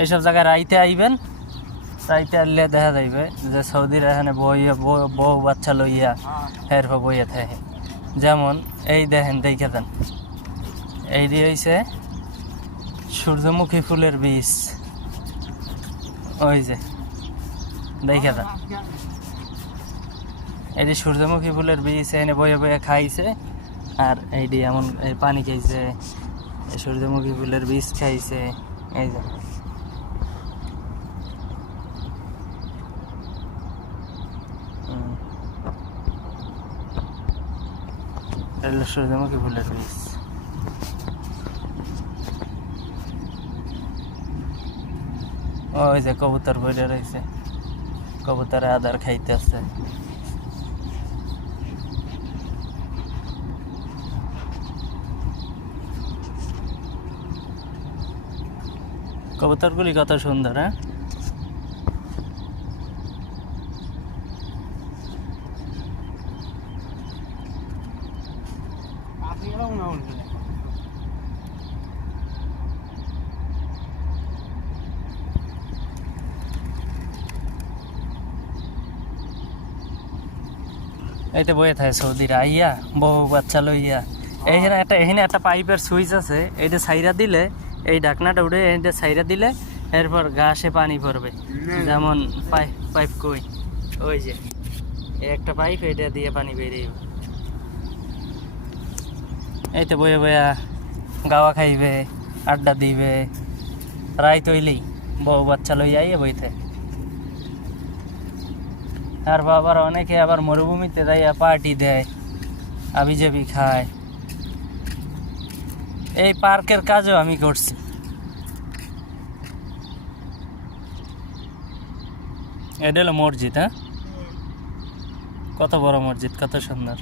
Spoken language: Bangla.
এইসব জায়গায় রাইতে আইবেন, রাইতে আইলে দেখা যাইবে যে সৌদির এখানে বউ বাচ্চা লইয়া এরপর বইয়ে থাকে। যেমন এই দেখেন দেখে দেন, এই দিয়ে হইছে সূর্যমুখী ফুলের বীজ, ওই যে দেখে দেন, এই সূর্যমুখী ফুলের বীজ এনে বয়ে বয়ে খাইছে। আর এইটি এমন এই পানি খাইছে, সূর্যমুখী ফুলের বীজ খাইছে। এই যে সূর্যমুখী ফুলের বীজ। ওই যে কবুতর বইলে রয়েছে, কবুতরে আদার খাইতে আছে। কবুতরগুলি কত সুন্দর। হ্যাঁ, এইতে বয়ে থাকে সৌদিরা আইয়া বউ বাচ্চা লইয়া। এখানে একটা পাইপের সুইচ আছে, এইটা সাইরা দিলে, এই ঢাকনাটা উঠে এইটা সাইরা দিলে এরপর ঘাসে পানি পড়বে। যেমন পাইপ কই, ওই যে একটা পাইপ, এটা দিয়ে পানি বেরিয়ে। এইতে বয়ে বয়া গাওয়া খাইবে, আড্ডা দিবে, রায় তৈলেই বউ বাচ্চা লইয়া আইয়া বইতে। আর আবার অনেকে আবার মরুভূমিতে যাইয়া পার্টি দেয়, আবিজাবি খায়। এই পার্কের কাজও আমি করছি। এটা হলো মসজিদ। হ্যাঁ, কত বড় মসজিদ, কত সুন্দর।